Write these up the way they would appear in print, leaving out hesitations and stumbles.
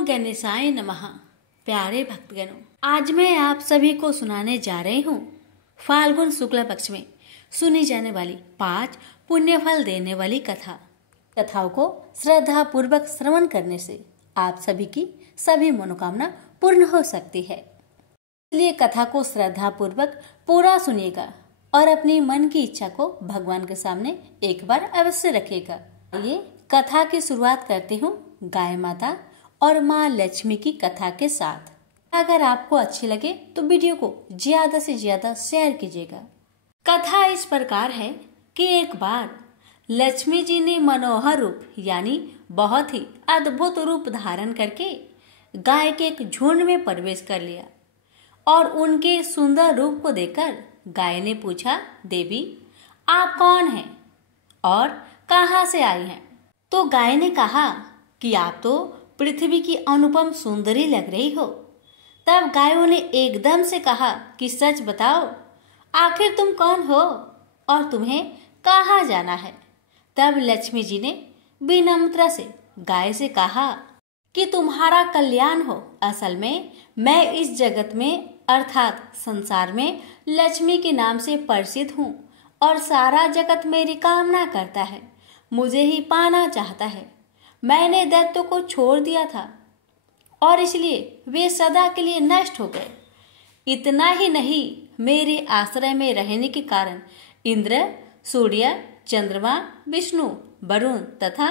ओम गणेशाय नमः। प्यारे भक्तगणों, आज मैं आप सभी को सुनाने जा रही हूँ फाल्गुन शुक्ल पक्ष में सुनी जाने वाली 5 पुण्य फल देने वाली कथाओं को श्रद्धा पूर्वक श्रवण करने से आप सभी की सभी मनोकामना पूर्ण हो सकती है। इसलिए कथा को श्रद्धा पूर्वक पूरा सुनिएगा और अपनी मन की इच्छा को भगवान के सामने एक बार अवश्य रखिएगा। ये कथा की शुरुआत करती हूँ गाय माता और माँ लक्ष्मी की कथा के साथ। अगर आपको अच्छी लगे तो वीडियो को ज्यादा से ज्यादा शेयर कीजिएगा। कथा इस प्रकार है कि एक बार लक्ष्मी जी ने मनोहर रूप यानी बहुत ही अद्भुत रूप धारण करके गाय के एक झुंड में प्रवेश कर लिया और उनके सुंदर रूप को देखकर गाय ने पूछा, देवी आप कौन हैं और कहाँ से आई हैं? तो गाय ने कहा कि आप तो पृथ्वी की अनुपम सुंदरी लग रही हो। तब गायों ने एकदम से कहा कि सच बताओ, आखिर तुम कौन हो और तुम्हें कहाँ जाना है? तब लक्ष्मी जी ने विनम्रता से गाय से कहा कि तुम्हारा कल्याण हो। असल में मैं इस जगत में अर्थात संसार में लक्ष्मी के नाम से प्रसिद्ध हूँ और सारा जगत मेरी कामना करता है, मुझे ही पाना चाहता है। मैंने दैत्यों को छोड़ दिया था और इसलिए वे सदा के लिए नष्ट हो गए। इतना ही नहीं, मेरे आश्रय में रहने के कारण इंद्र, सूर्य, चंद्रमा, विष्णु, वरुण तथा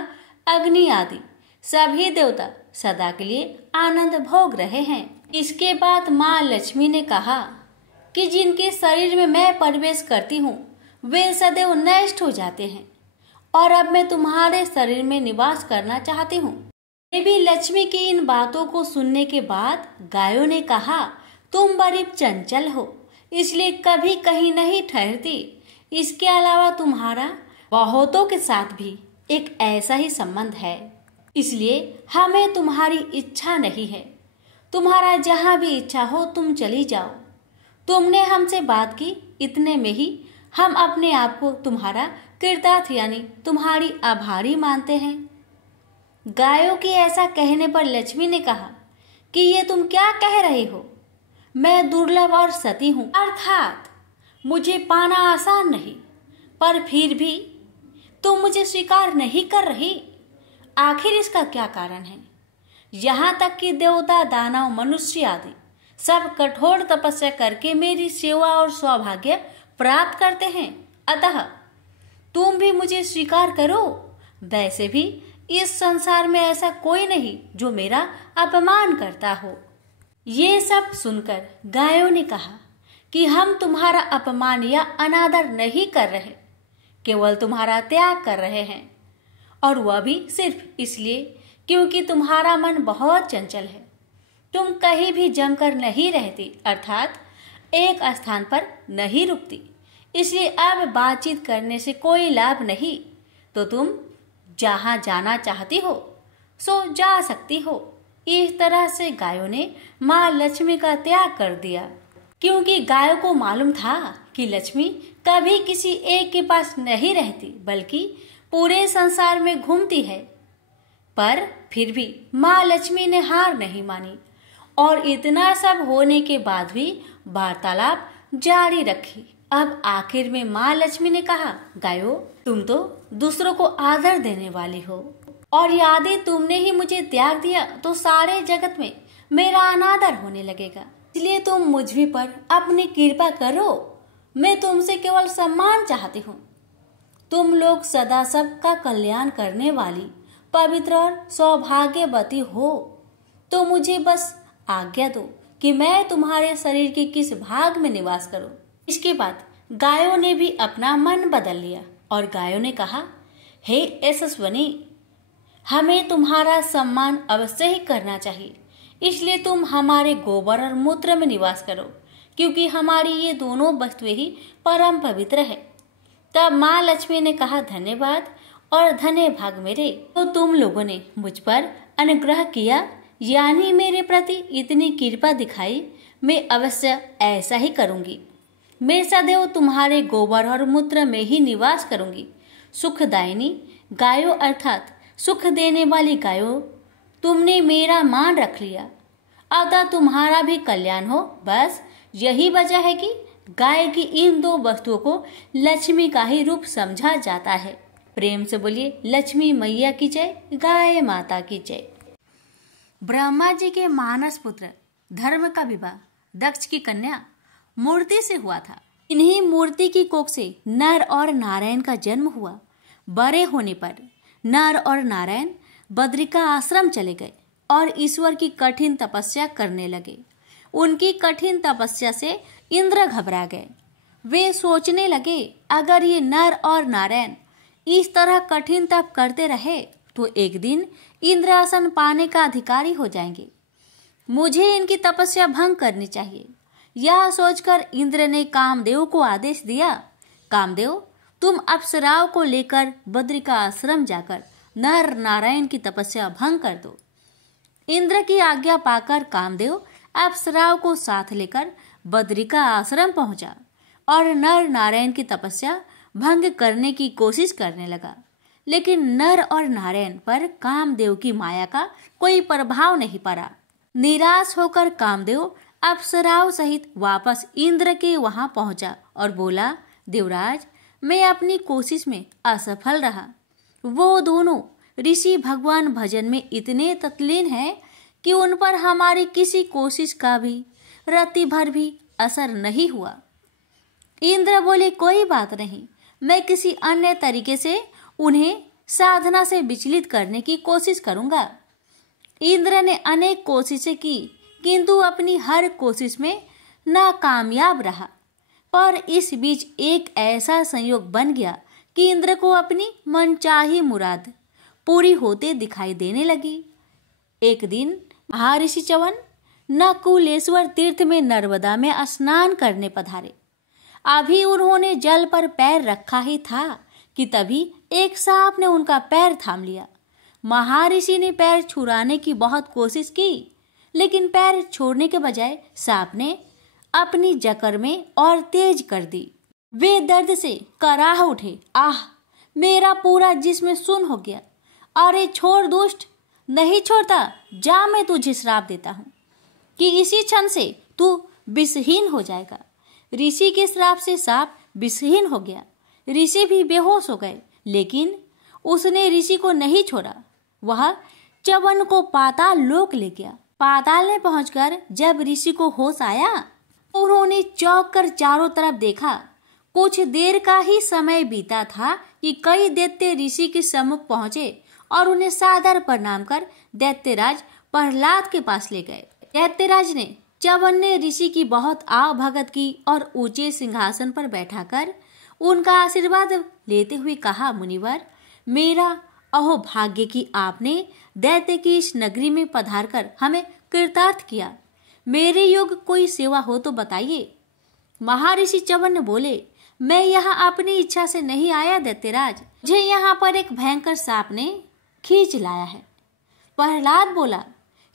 अग्नि आदि सभी देवता सदा के लिए आनंद भोग रहे हैं। इसके बाद माँ लक्ष्मी ने कहा कि जिनके शरीर में मैं प्रवेश करती हूँ वे सदैव नष्ट हो जाते हैं और अब मैं तुम्हारे शरीर में निवास करना चाहती हूँ। देवी लक्ष्मी की इन बातों को सुनने के बाद गायों ने कहा, तुम बड़ी चंचल हो, इसलिए कभी कहीं नहीं ठहरती। इसके अलावा तुम्हारा बहुतों के साथ भी एक ऐसा ही संबंध है, इसलिए हमें तुम्हारी इच्छा नहीं है। तुम्हारा जहाँ भी इच्छा हो तुम चली जाओ। तुमने हमसे बात की, इतने में ही हम अपने आप को तुम्हारा कृतार्थ यानी तुम्हारी आभारी मानते हैं। गायों की ऐसा कहने पर लक्ष्मी ने कहा कि ये तुम क्या कह रहे हो? मैं दुर्लभ और सती हूँ, अर्थात मुझे पाना आसान नहीं, पर फिर भी तुम मुझे स्वीकार नहीं कर रही। आखिर इसका क्या कारण है? यहाँ तक कि देवता, दानव, मनुष्य आदि सब कठोर तपस्या करके मेरी सेवा और सौभाग्य प्राप्त करते हैं, अतः तुम भी मुझे स्वीकार करो। वैसे भी इस संसार में ऐसा कोई नहीं जो मेरा अपमान करता हो। ये सब सुनकर गायों ने कहा कि हम तुम्हारा अपमान या अनादर नहीं कर रहे, केवल तुम्हारा त्याग कर रहे हैं, और वह भी सिर्फ इसलिए क्योंकि तुम्हारा मन बहुत चंचल है। तुम कहीं भी जमकर नहीं रहती, अर्थात एक स्थान पर नहीं रुकती, इसलिए अब बातचीत करने से कोई लाभ नहीं। तो तुम जहाँ जाना चाहती हो सो जा सकती हो। इस तरह से गायों ने माँ लक्ष्मी का त्याग कर दिया, क्योंकि गायों को मालूम था कि लक्ष्मी कभी किसी एक के पास नहीं रहती, बल्कि पूरे संसार में घूमती है। पर फिर भी माँ लक्ष्मी ने हार नहीं मानी और इतना सब होने के बाद भी वार्तालाप जारी रखी। अब आखिर में माँ लक्ष्मी ने कहा, गायों तुम तो दूसरों को आदर देने वाली हो और यदि तुमने ही मुझे त्याग दिया तो सारे जगत में मेरा अनादर होने लगेगा। इसलिए तुम मुझ भी पर अपनी कृपा करो। मैं तुमसे केवल सम्मान चाहती हूँ। तुम लोग सदा सबका कल्याण करने वाली पवित्र और सौभाग्यवती हो, तो मुझे बस आज्ञा दो कि मैं तुम्हारे शरीर के किस भाग में निवास करूं। इसके बाद गायों ने भी अपना मन बदल लिया और गायों ने कहा, हे यशस्वनी, हमें तुम्हारा सम्मान अवश्य ही करना चाहिए, इसलिए तुम हमारे गोबर और मूत्र में निवास करो, क्योंकि हमारी ये दोनों वस्तुएं ही परम पवित्र है। तब माँ लक्ष्मी ने कहा, धन्यवाद और धन्य भाग मेरे, तो तुम लोगों ने मुझ पर अनुग्रह किया, यानी मेरे प्रति इतनी कृपा दिखाई। मैं अवश्य ऐसा ही करूंगी। मैं सदैव तुम्हारे गोबर और मूत्र में ही निवास करूंगी। सुखदायिनी गायों अर्थात सुख देने वाली गायों, तुमने मेरा मान रख लिया, अतः तुम्हारा भी कल्याण हो। बस यही वजह है कि गाय की इन दो वस्तुओं को लक्ष्मी का ही रूप समझा जाता है। प्रेम से बोलिए लक्ष्मी मैया की जय, गाय माता की जय। ब्रह्मा जी के मानस पुत्र धर्म का विवाह दक्ष की कन्या मूर्ति से हुआ था। इन्हीं मूर्ति की कोख से नर और नारायण का जन्म हुआ। बड़े होने पर नर और नारायण बद्रिका आश्रम चले गए और ईश्वर की कठिन तपस्या करने लगे। उनकी कठिन तपस्या से इंद्र घबरा गए। वे सोचने लगे, अगर ये नर और नारायण इस तरह कठिन तप करते रहे तो एक दिन इंद्रासन पाने का अधिकारी हो जाएंगे। मुझे इनकी तपस्या भंग करनी चाहिए। यह सोचकर इंद्र ने कामदेव को आदेश दिया, कामदेव तुम अप्सराओं को लेकर बद्रिका आश्रम जाकर नर नारायण की तपस्या भंग कर दो। इंद्र की आज्ञा पाकर कामदेव अप्सराओं को साथ लेकर बद्रिका आश्रम पहुंचा और नर नारायण की तपस्या भंग करने की कोशिश करने लगा। लेकिन नर और नारायण पर कामदेव की माया का कोई प्रभाव नहीं पड़ा। निराश होकर कामदेव अप्सराओं सहित वापस इंद्र के वहां पहुंचा और बोला, देवराज मैं अपनी कोशिश में असफल रहा। वो दोनों ऋषि भगवान भजन में इतने तल्लीन हैं कि उन पर हमारी किसी कोशिश का भी रत्ती भर भी असर नहीं हुआ। इंद्र बोले, कोई बात नहीं, मैं किसी अन्य तरीके से उन्हें साधना से विचलित करने की कोशिश करूंगा। इंद्र ने अनेक कोशिशें की किंतु अपनी हर कोशिश में नाकामयाब रहा। पर इस बीच एक ऐसा संयोग बन गया कि इंद्र को अपनी मनचाही मुराद पूरी होते दिखाई देने लगी। एक दिन महर्षि च्यवन नकुलेश्वर तीर्थ में नर्मदा में स्नान करने पधारे। अभी उन्होंने जल पर पैर रखा ही था कि तभी एक सांप ने उनका पैर थाम लिया। महर्षि ने पैर छुड़ाने की बहुत कोशिश की, लेकिन पैर छोड़ने के बजाय सांप ने अपनी जकड़ में और तेज कर दी। वे दर्द से कराह उठे। आह, मेरा पूरा जिस्म सुन्न हो गया। अरे छोड़ दुष्ट, नहीं छोड़ता, जा मैं तुझे श्राप देता हूँ कि इसी क्षण से तू विषहीन हो जाएगा। ऋषि के श्राप से सांप विषहीन हो गया। ऋषि भी बेहोश हो गए, लेकिन उसने ऋषि को नहीं छोड़ा। वह च्यवन को पाताल लोक ले गया। पाताल में पहुंचकर जब ऋषि को होश आया, उन्होंने चौंक कर चारों तरफ देखा। कुछ देर का ही समय बीता था कि कई दैत्य ऋषि के सम्मुख पहुंचे और उन्हें सादर प्रणाम कर दैत्यराज प्रहलाद के पास ले गए। दैत्यराज ने च्यवन ने ऋषि की बहुत आवभगत की और ऊंचे सिंहासन पर बैठाकर उनका आशीर्वाद लेते हुए कहा, मुनिवर, मेरा अहो भाग्य कि आपने दैत्य की इस नगरी में पधारकर हमें कृतार्थ किया। मेरे योग्य कोई सेवा हो तो बताइए। महर्षि च्यवन ने बोले, मैं यहाँ अपनी इच्छा से नहीं आया दैत्यराज, मुझे यहाँ पर एक भयंकर सांप ने खींच लाया है। प्रहलाद बोला,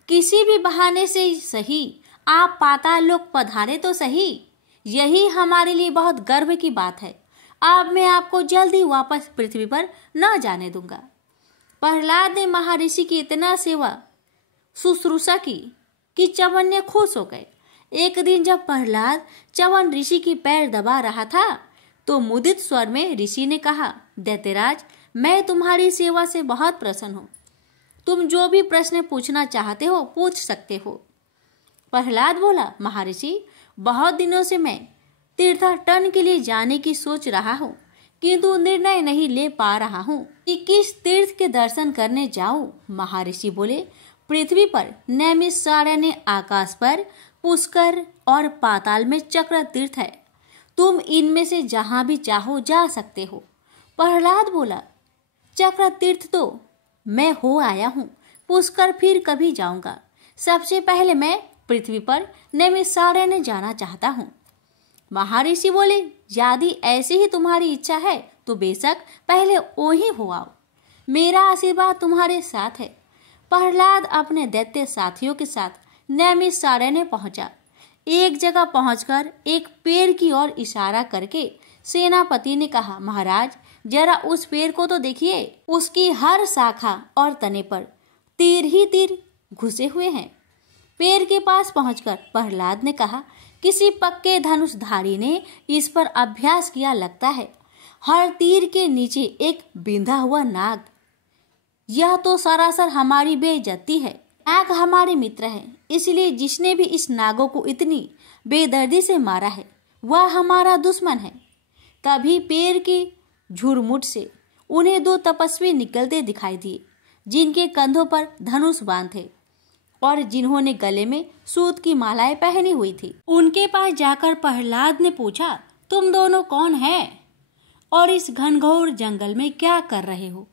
किसी भी बहाने से सही आप पाताल लोक पधारे तो सही, यही हमारे लिए बहुत गर्व की बात है। अब मैं आपको जल्दी वापस पृथ्वी पर न जाने दूंगा। प्रहलाद ने महर्षि की इतना सेवा शुश्रूषा की कि च्यवन ने खुश हो गए। एक दिन जब प्रहलाद च्यवन ऋषि की पैर दबा रहा था तो मुदित स्वर में ऋषि ने कहा, दैत्यराज, मैं तुम्हारी सेवा से बहुत प्रसन्न हूँ। तुम जो भी प्रश्न पूछना चाहते हो पूछ सकते हो। प्रहलाद बोला, महर्षि, बहुत दिनों से मैं तीर्थाटन के लिए जाने की सोच रहा हूँ, किंतु निर्णय नहीं ले पा रहा हूँ कि किस तीर्थ के दर्शन करने जाऊं। महर्षि बोले, पृथ्वी पर नैमिषारण्य, आकाश पर पुष्कर और पाताल में चक्र तीर्थ है। तुम इनमें से जहां भी चाहो जा सकते हो। प्रहलाद बोला, चक्र तीर्थ तो मैं हो आया हूँ, पुष्कर फिर कभी जाऊंगा। सबसे पहले मैं पृथ्वी पर नैमिषारण्य जाना चाहता हूँ। महर्षि बोले, यदि ऐसी ही तुम्हारी इच्छा है तो बेशक पहले वो ही हो आओ, मेरा आशीर्वाद तुम्हारे साथ है। प्रहलाद अपने दैत्य साथियों के साथ नैमिषारण्य पहुंचा। एक जगह पहुंचकर एक पेड़ की ओर इशारा करके सेनापति ने कहा, महाराज, जरा उस पेड़ को तो देखिए। उसकी हर शाखा और तने पर तीर ही तीर घुसे हुए हैं। पेड़ के पास पहुंचकर प्रहलाद ने कहा, किसी पक्के धनुषधारी ने इस पर अभ्यास किया लगता है। हर तीर के नीचे एक बिंधा हुआ नाग। यह तो सरासर हमारी बेइज्जती है। नाग हमारे मित्र है, इसलिए जिसने भी इस नागों को इतनी बेदर्दी से मारा है वह हमारा दुश्मन है। तभी पेड़ की झुरमुट से उन्हें 2 तपस्वी निकलते दिखाई दिए, जिनके कंधों पर धनुष बाण थे और जिन्होंने गले में सूत की मालाएं पहनी हुई थी। उनके पास जाकर प्रहलाद ने पूछा, तुम दोनों कौन हैं और इस घनघोर जंगल में क्या कर रहे हो?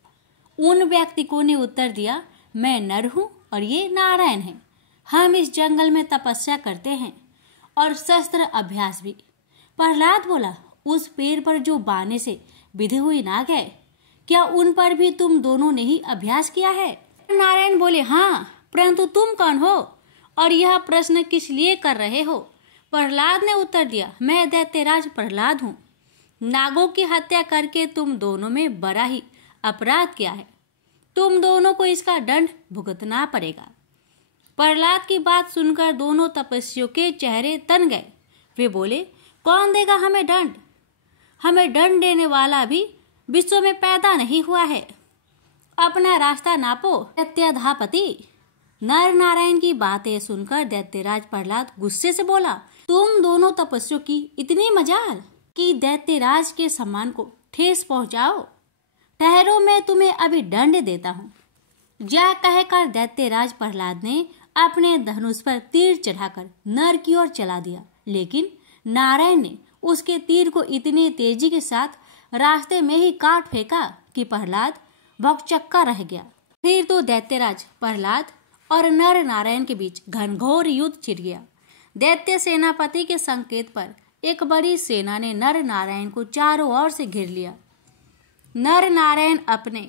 उन व्यक्तियों ने उत्तर दिया, मैं नर हूँ और ये नारायण हैं। हम इस जंगल में तपस्या करते हैं और शस्त्र अभ्यास भी। प्रहलाद बोला, उस पेड़ पर जो बाने से बिधे हुए नाग है, क्या उन पर भी तुम दोनों ने ही अभ्यास किया है? नारायण बोले, हाँ, परंतु तुम कौन हो और यह प्रश्न किस लिए कर रहे हो? प्रहलाद ने उत्तर दिया, मैं दैत्यराज प्रहलाद हूँ। नागों की हत्या करके तुम दोनों में बड़ा ही अपराध किया है। तुम दोनों को इसका दंड भुगतना पड़ेगा। प्रहलाद की बात सुनकर दोनों तपस्वियों के चेहरे तन गए। वे बोले, कौन देगा हमें दंड? हमें दंड देने वाला भी विश्व में पैदा नहीं हुआ है। अपना रास्ता नापो दैत्याधापति। नर नारायण की बातें सुनकर दैत्यराज प्रहलाद गुस्से से बोला, तुम दोनों तपस्वियों की इतनी मजाल कि दैत्यराज के सम्मान को ठेस पहुंचाओ। ठहरो, मैं तुम्हें अभी दंड देता हूँ। यह कहकर दैत्यराज प्रहलाद ने अपने धनुष पर तीर चढ़ाकर नर की ओर चला दिया, लेकिन नारायण ने उसके तीर को इतनी तेजी के साथ रास्ते में ही काट फेंका कि प्रहलाद भौंकचक्का रह गया। फिर तो दैत्यराज प्रहलाद और नर नारायण के बीच घनघोर युद्ध छिड़ गया। दैत्य सेनापति के संकेत पर एक बड़ी सेना ने नर नारायण को चारों ओर से घेर लिया। नर नारायण अपने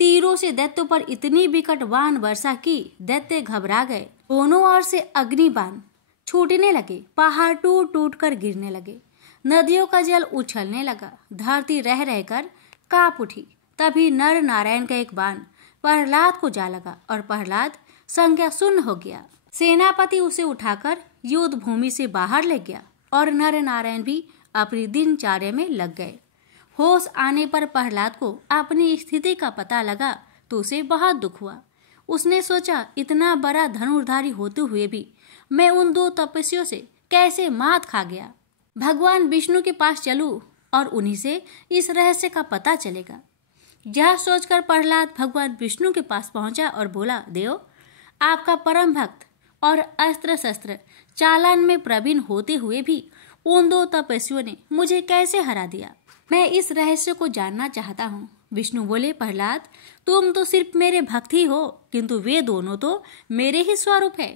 तीरों से दैत्यों पर इतनी विकट बाण वर्षा की, दैत्य घबरा गए। दोनों ओर से अग्नि बाण छूटने लगे, पहाड़ टूट टूट कर गिरने लगे, नदियों का जल उछलने लगा, धरती रह रहकर कांप उठी। तभी नर नारायण का एक बाण प्रहलाद को जा लगा और प्रहलाद संज्ञा शून्य हो गया। सेनापति उसे उठाकर युद्ध भूमि से बाहर ले गया और नर नारायण भी अपनी दिनचर्या में लग गए। होश आने पर प्रहलाद को अपनी स्थिति का पता लगा तो उसे बहुत दुख हुआ। उसने सोचा, इतना बड़ा धनुर्धारी होते हुए भी मैं उन 2 तपस्वियों से कैसे मात खा गया। भगवान विष्णु के पास चलूं और उन्हीं से इस रहस्य का पता चलेगा। यह सोचकर प्रहलाद भगवान विष्णु के पास पहुंचा और बोला, देव, आपका परम भक्त और अस्त्र शस्त्र चालन में प्रवीण होते हुए भी उन 2 तपस्वियों ने मुझे कैसे हरा दिया? मैं इस रहस्य को जानना चाहता हूँ। विष्णु बोले, प्रहलाद, तुम तो सिर्फ मेरे भक्त ही हो, किंतु वे दोनों तो मेरे ही स्वरूप है।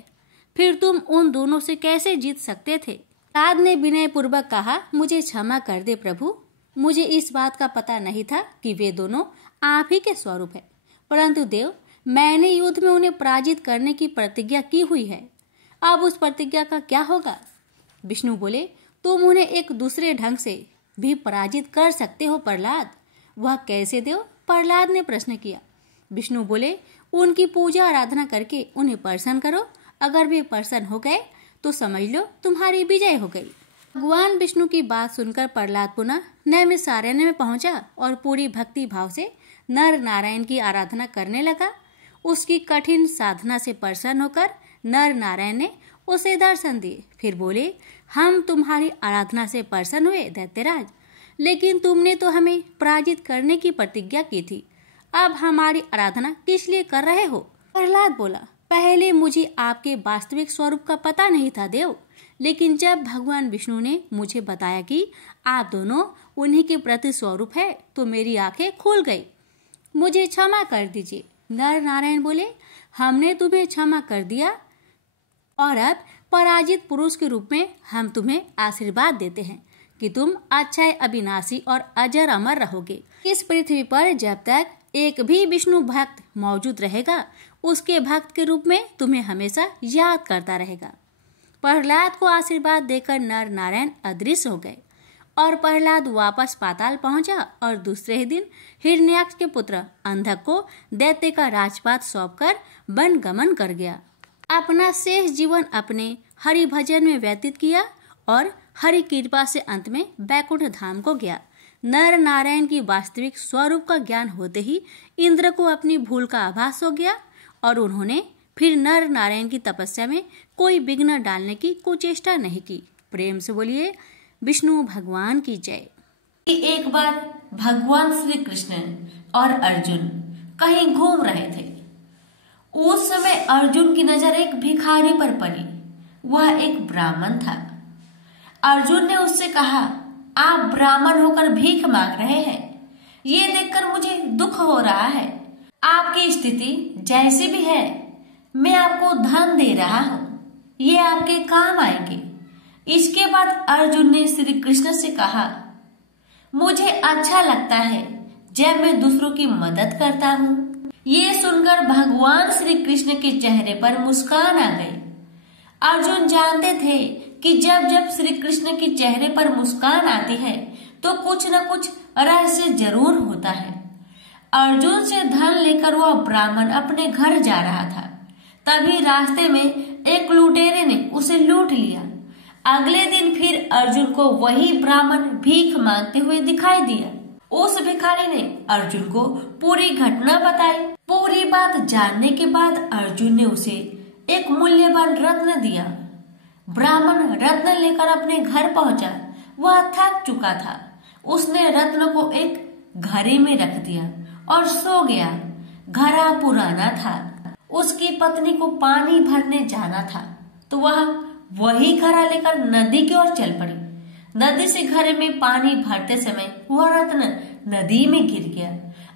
फिर तुम उन दोनों से कैसे जीत सकते थे? प्रहलाद ने विनय पूर्वक कहा, मुझे क्षमा कर दे प्रभु, मुझे इस बात का पता नहीं था कि वे दोनों आप ही के स्वरूप है। परंतु देव, मैंने युद्ध में उन्हें पराजित करने की प्रतिज्ञा की हुई है। अब उस प्रतिज्ञा का क्या होगा? विष्णु बोले, तुम उन्हें एक दूसरे ढंग से भी पराजित कर सकते हो प्रहलाद। वह कैसे देव? प्रहलाद ने प्रश्न किया। विष्णु बोले, उनकी पूजा आराधना करके उन्हें प्रसन्न करो। अगर वे प्रसन्न हो गए तो समझ लो तुम्हारी विजय हो गई। भगवान विष्णु की बात सुनकर प्रहलाद पुनः नैमिषारण्य में पहुंचा और पूरी भक्ति भाव से नर नारायण की आराधना करने लगा। उसकी कठिन साधना से प्रसन्न होकर नर नारायण ने उसे दर्शन दिए। फिर बोले, हम तुम्हारी आराधना से प्रसन्न हुए दैत्यराज, लेकिन तुमने तो हमें पराजित करने की प्रतिज्ञा की थी। अब हमारी आराधना किस लिए कर रहे हो? प्रहलाद बोला, पहले मुझे आपके वास्तविक स्वरूप का पता नहीं था देव, लेकिन जब भगवान विष्णु ने मुझे बताया कि आप दोनों उन्हीं के प्रति स्वरूप है तो मेरी आंखें खुल गई। मुझे क्षमा कर दीजिए। नर नारायण बोले, हमने तुम्हें क्षमा कर दिया और अब पराजित पुरुष के रूप में हम तुम्हें आशीर्वाद देते हैं कि तुम अक्षय, अविनाशी और अजर अमर रहोगे। इस पृथ्वी पर जब तक एक भी विष्णु भक्त मौजूद रहेगा, उसके भक्त के रूप में तुम्हें हमेशा याद करता रहेगा। प्रहलाद को आशीर्वाद देकर नर नारायण अदृश्य हो गए और प्रहलाद वापस पाताल पहुंचा और दूसरे दिन हिरण्याक्ष के पुत्र अंधक को दैत्य का राजपाट सौंपकर वन गमन कर गया। अपना शेष जीवन अपने हरि भजन में व्यतीत किया और हरि कृपा से अंत में बैकुंठ धाम को गया। नर नारायण की वास्तविक स्वरूप का ज्ञान होते ही इंद्र को अपनी भूल का आभास हो गया और उन्होंने फिर नर नारायण की तपस्या में कोई विघ्न डालने की कुचेष्टा नहीं की। प्रेम से बोलिए विष्णु भगवान की जय। एक बार भगवान श्री कृष्ण और अर्जुन कहीं घूम रहे थे। उस समय अर्जुन की नजर एक भिखारी पर पड़ी। वह एक ब्राह्मण था। अर्जुन ने उससे कहा, आप ब्राह्मण होकर भीख मांग रहे हैं, ये देखकर मुझे दुख हो रहा है। आपकी स्थिति जैसी भी है, मैं आपको धन दे रहा हूँ, ये आपके काम आएंगे। इसके बाद अर्जुन ने श्री कृष्ण से कहा, मुझे अच्छा लगता है जब मैं दूसरों की मदद करता हूँ। ये सुनकर भगवान श्री कृष्ण के चेहरे पर मुस्कान आ गई। अर्जुन जानते थे कि जब जब श्री कृष्ण के चेहरे पर मुस्कान आती है तो कुछ न कुछ रहस्य जरूर होता है। अर्जुन से धन लेकर वह ब्राह्मण अपने घर जा रहा था। तभी रास्ते में एक लुटेरे ने उसे लूट लिया। अगले दिन फिर अर्जुन को वही ब्राह्मण भीख मांगते हुए दिखाई दिया। उस भिखारी ने अर्जुन को पूरी घटना बताई। पूरी बात जानने के बाद अर्जुन ने उसे एक मूल्यवान रत्न दिया। ब्राह्मण रत्न लेकर अपने घर पहुंचा। वह थक चुका था। उसने रत्न को एक घड़े में रख दिया और सो गया। घड़ा पुराना था। उसकी पत्नी को पानी भरने जाना था तो वह वही घड़ा लेकर नदी की ओर चल पड़ी। नदी से घड़े में पानी भरते समय वह रत्न नदी में गिर गया।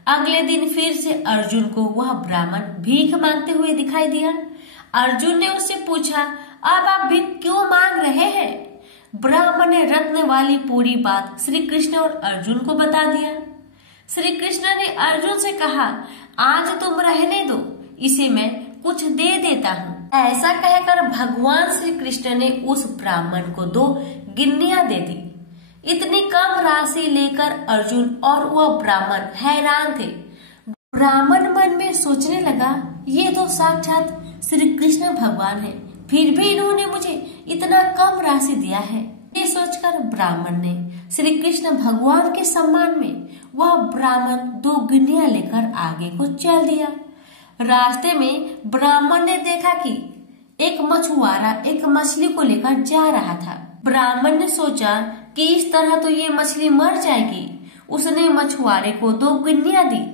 अगले दिन फिर से अर्जुन को वह ब्राह्मण भीख मांगते हुए दिखाई दिया। अर्जुन ने उससे पूछा, अब आप भीख क्यों मांग रहे हैं? ब्राह्मण ने रत्न वाली पूरी बात श्री कृष्ण और अर्जुन को बता दिया। श्री कृष्ण ने अर्जुन से कहा, आज तुम रहने दो, इसे मैं कुछ दे देता हूँ। ऐसा कहकर भगवान श्री कृष्ण ने उस ब्राह्मण को 2 गिन्नियां दे दी। इतनी कम राशि लेकर अर्जुन और वह ब्राह्मण हैरान थे। ब्राह्मण मन में सोचने लगा, ये तो साक्षात श्री कृष्ण भगवान है, फिर भी इन्होंने मुझे इतना कम राशि दिया है। ये सोचकर ब्राह्मण ने श्री कृष्ण भगवान के सम्मान में वह ब्राह्मण 2 गिन्नियां लेकर आगे को चल दिया। रास्ते में ब्राह्मण ने देखा कि एक मछुआरा एक मछली को लेकर जा रहा था। ब्राह्मण ने सोचा कि इस तरह तो ये मछली मर जाएगी। उसने मछुआरे को 2 गिन्नियां दी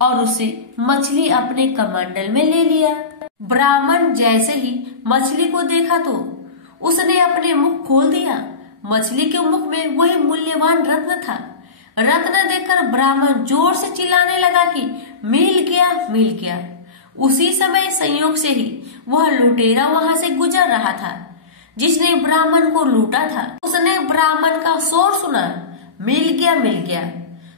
और उसे मछली अपने कमंडल में ले लिया। ब्राह्मण जैसे ही मछली को देखा तो उसने अपने मुख खोल दिया। मछली के मुख में वही मूल्यवान रत्न था। रत्न देखकर ब्राह्मण जोर से चिल्लाने लगा कि मिल गया, मिल गया। उसी समय संयोग से ही वह लुटेरा वहां से गुजर रहा था जिसने ब्राह्मण को लूटा था। उसने ब्राह्मण का शोर सुना, मिल गया, मिल गया।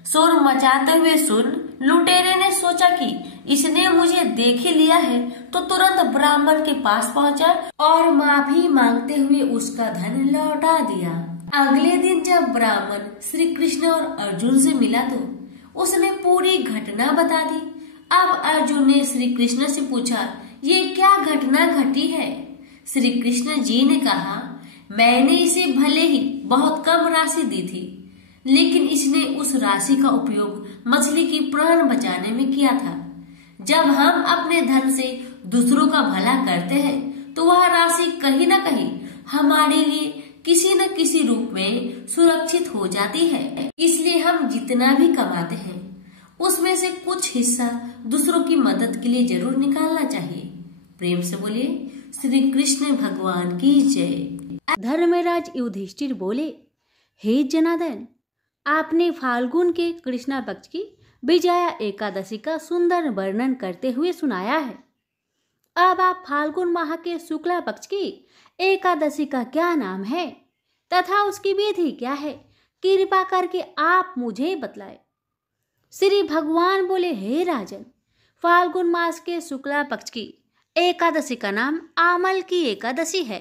शोर मचाते हुए सुन लुटेरे ने सोचा कि इसने मुझे देख ही लिया है तो तुरंत ब्राह्मण के पास पहुंचा और माफी मांगते हुए उसका धन लौटा दिया। अगले दिन जब ब्राह्मण श्री कृष्ण और अर्जुन से मिला तो उसने पूरी घटना बता दी। अब अर्जुन ने श्री कृष्ण से पूछा, ये क्या घटना घटी है? श्री कृष्ण जी ने कहा, मैंने इसे भले ही बहुत कम राशि दी थी, लेकिन इसने उस राशि का उपयोग मछली की प्राण बचाने में किया था। जब हम अपने धन से दूसरों का भला करते हैं तो वह राशि कहीं न कहीं हमारे लिए किसी न किसी रूप में सुरक्षित हो जाती है। इसलिए हम जितना भी कमाते हैं उसमें से कुछ हिस्सा दूसरों की मदद के लिए जरूर निकालना चाहिए। प्रेम से बोलिए श्री कृष्ण भगवान की जय। धर्मराज युधिष्ठिर बोले, हे जनार्दन, आपने फाल्गुन के कृष्णा पक्ष की विजया एकादशी का सुंदर वर्णन करते हुए सुनाया है। अब आप फाल्गुन माह के शुक्ला पक्ष की एकादशी का क्या नाम है तथा उसकी विधि क्या है, कृपा करके आप मुझे बतलाए। श्री भगवान बोले, हे राजन, फाल्गुन मास के शुक्ला पक्ष की एकादशी का नाम आमल की एकादशी है।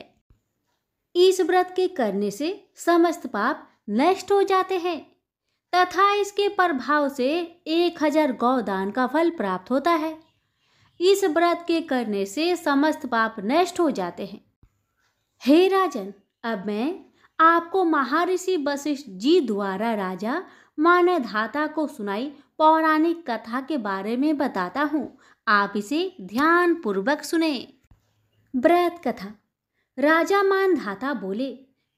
इस व्रत के करने से समस्त पाप नष्ट हो जाते हैं तथा इसके प्रभाव से 1000 गौदान का फल प्राप्त होता है। इस व्रत के करने से समस्त पाप नष्ट हो जाते हैं। हे राजन, अब मैं आपको महर्षि वशिष्ठ जी द्वारा राजा मानधाता को सुनाई पौराणिक कथा के बारे में बताता हूँ। आप इसे ध्यान पूर्वक सुने। व्रत कथा। राजा मानधाता बोले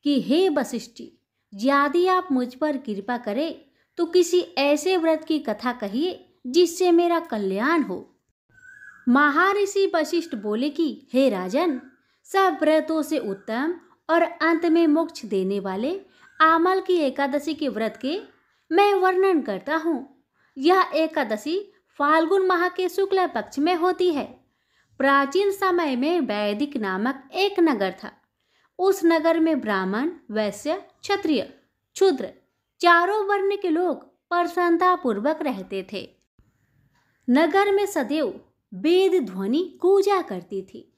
कि हे वशिष्ठ जी, यदि आप मुझ पर कृपा करें तो किसी ऐसे व्रत की कथा कहिए जिससे मेरा कल्याण हो। महर्षि वशिष्ठ बोले कि हे राजन, सब व्रतों से उत्तम और अंत में मोक्ष देने वाले आमल की एकादशी के व्रत के मैं वर्णन करता हूँ। यह एकादशी फाल्गुन माह के शुक्ल पक्ष में होती है। प्राचीन समय में वैदिक नामक एक नगर था। उस नगर में ब्राह्मण, वैश्य, क्षत्रिय, शूद्र चारों वर्ण के लोग प्रसन्नता पूर्वक रहते थे। नगर में सदैव वेद ध्वनि गूंजा करती थी।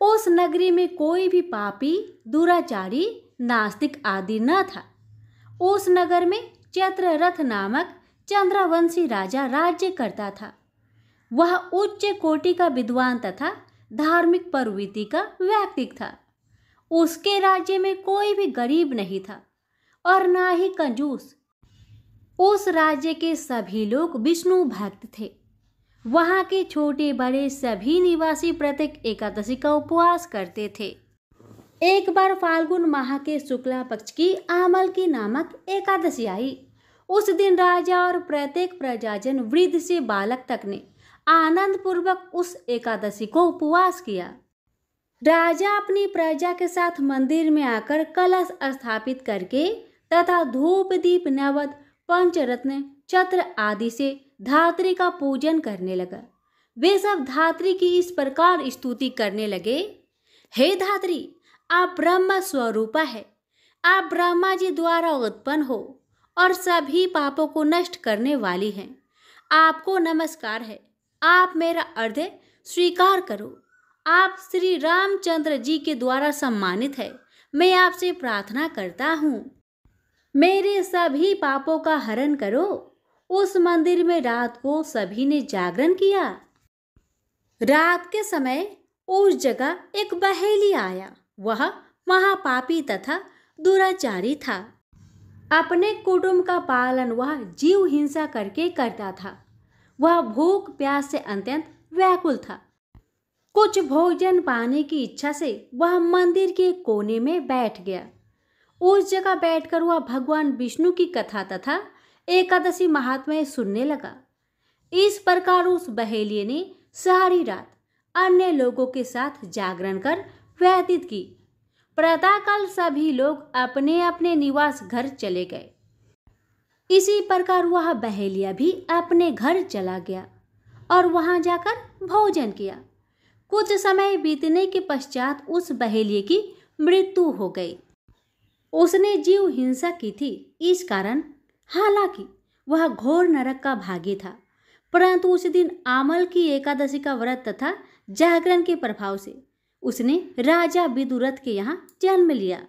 उस नगरी में कोई भी पापी, दुराचारी, नास्तिक आदि न था। उस नगर में चित्ररथ नामक चंद्रवंशी राजा राज्य करता था। वह उच्च कोटि का विद्वान तथा धार्मिक प्रवृत्ति का व्यक्ति था। उसके राज्य में कोई भी गरीब नहीं था और ना ही कंजूस। उस राज्य के सभी लोग विष्णु भक्त थे। वहां के छोटे बड़े सभी निवासी प्रत्येक एकादशी का उपवास करते थे। एक बार फाल्गुन माह के शुक्ला पक्ष की आमल की नामक एकादशी आई। उस दिन राजा और प्रत्येक प्रजाजन, वृद्ध से बालक तक ने आनंद पूर्वक उस एकादशी को उपवास किया। राजा अपनी प्रजा के साथ मंदिर में आकर कलश स्थापित करके तथा धूप दीप नैवेद्य पंचरत्न छत्र आदि से धात्री का पूजन करने लगा। वे सब धात्री की इस प्रकार स्तुति करने लगे, हे धात्री, आप ब्रह्म स्वरूपा है। आप ब्रह्मा जी द्वारा उत्पन्न हो और सभी पापों को नष्ट करने वाली हैं। आपको नमस्कार है। आप मेरा अर्घ्य स्वीकार करो। आप श्री रामचंद्र जी के द्वारा सम्मानित है। मैं आपसे प्रार्थना करता हूँ, मेरे सभी पापों का हरण करो। उस मंदिर में रात को सभी ने जागरण किया। रात के समय उस जगह एक बहेली आया। वह महापापी तथा दुराचारी था। अपने कुटुंब का पालन वह जीव हिंसा करके करता था। वह भूख प्यास से अत्यंत व्याकुल था। कुछ भोजन पाने की इच्छा से वह मंदिर के कोने में बैठ गया। उस जगह बैठकर वह भगवान विष्णु की कथा तथा एकादशी महात्म्य सुनने लगा। इस प्रकार उस बहेलिये ने सारी रात अन्य लोगों के साथ जागरण कर व्यतीत की। प्रातःकाल सभी लोग अपने अपने निवास घर चले गए। इसी प्रकार वह बहेलिया भी अपने घर चला गया और वहां जाकर भोजन किया। कुछ समय बीतने के पश्चात उस बहेलिये की मृत्यु हो गई। उसने जीव हिंसा की थी। इस कारण हालांकि वह घोर नरक का भागी था, परंतु उस दिन आमल की एकादशी का व्रत तथा जागरण के प्रभाव से उसने राजा विदुरथ के यहाँ जन्म लिया।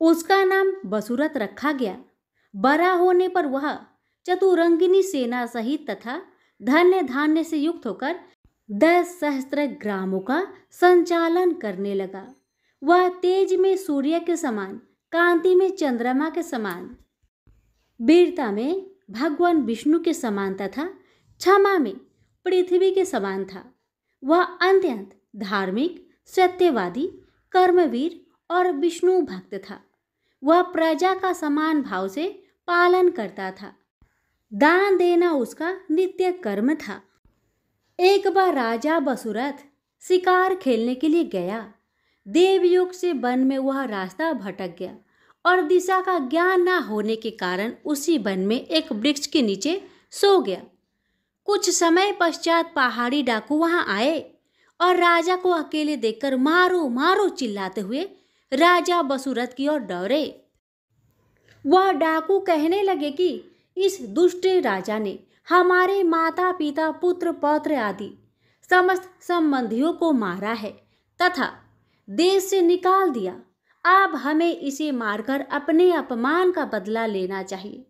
उसका नाम वसुरथ रखा गया। बड़ा होने पर वह चतुरंगिनी सेना सहित तथा धन्य धान्य से युक्त होकर 10 सहस्त्र ग्रामों का संचालन करने लगा। वह तेज में सूर्य के समान, कांति में चंद्रमा के समान, वीरता में भगवान विष्णु के समान तथा क्षमा में पृथ्वी के समान था। वह अत्यंत धार्मिक, सत्यवादी, कर्मवीर और विष्णु भक्त था। वह प्रजा का समान भाव से पालन करता था। दान देना उसका नित्य कर्म था। एक बार राजा वसुरथ शिकार खेलने के लिए गया। देवयोग से वन में वह रास्ता भटक गया और दिशा का ज्ञान न होने के कारण उसी वन में एक वृक्ष के नीचे सो गया। कुछ समय पश्चात पहाड़ी डाकू वहां आए और राजा को अकेले देखकर मारो मारो चिल्लाते हुए राजा वसुरथ की ओर दौड़े। वह डाकू कहने लगे कि इस दुष्ट राजा ने हमारे माता पिता, पुत्र पौत्र आदि समस्त संबंधियों को मारा है तथा देश से निकाल दिया। अब हमें इसे मारकर अपने अपमान का बदला लेना चाहिए।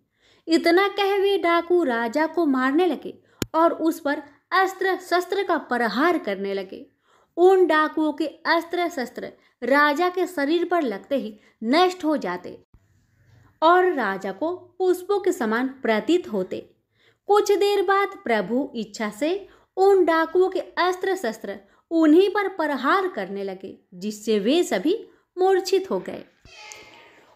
इतना कह वे डाकू राजा को मारने लगे और उस पर अस्त्र शस्त्र का प्रहार करने लगे। उन डाकुओं के अस्त्र शस्त्र राजा के शरीर पर लगते ही नष्ट हो जाते और राजा को पुष्पों के समान प्रतीत होते। कुछ देर बाद प्रभु इच्छा से उन डाकुओं के अस्त्र शस्त्र उन्हीं पर प्रहार करने लगे, जिससे वे सभी मूर्छित हो गए।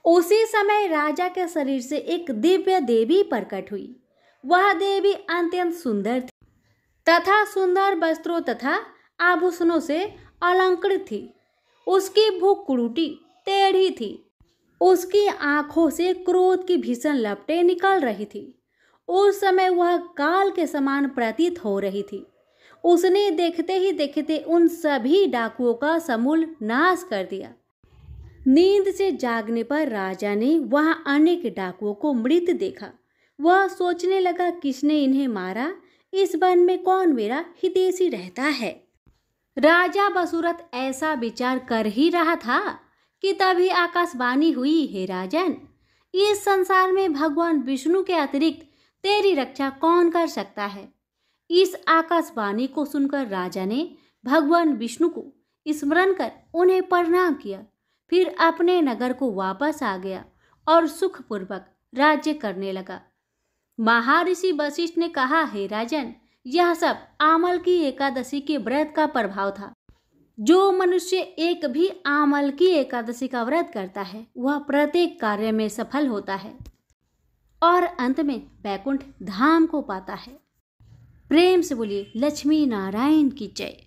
उसी समय राजा के शरीर से एक दिव्य देवी प्रकट हुई। वह देवी अत्यंत सुंदर थी तथा सुंदर वस्त्रों तथा आभूषणों से अलंकृत थी। उसकी भूख कुरूटी टेढ़ी थी। उसकी आंखों से क्रोध की भीषण लपटें निकल रही थी। उस समय वह काल के समान प्रतीत हो रही थी। उसने देखते ही देखते उन सभी डाकुओं का समूल नाश कर दिया। नींद से जागने पर राजा ने वहां अनेक डाकुओं को मृत देखा। वह सोचने लगा, किसने इन्हें मारा? इस वन में कौन मेरा हितैषी रहता है? राजा बसूरत ऐसा विचार कर ही रहा था कि तभी आकाशवाणी हुई, हे राजन, इस संसार में भगवान विष्णु के अतिरिक्त तेरी रक्षा कौन कर सकता है? इस आकाशवाणी को सुनकर राजा ने भगवान विष्णु को स्मरण कर उन्हें प्रणाम किया। फिर अपने नगर को वापस आ गया और सुखपूर्वक राज्य करने लगा। महर्षि वशिष्ठ ने कहा, हे राजन, यह सब आमल की एकादशी के व्रत का प्रभाव था। जो मनुष्य एक भी आमल की एकादशी का व्रत करता है वह प्रत्येक कार्य में सफल होता है और अंत में वैकुंठ धाम को पाता है। प्रेम से बोलिए लक्ष्मी नारायण की जय।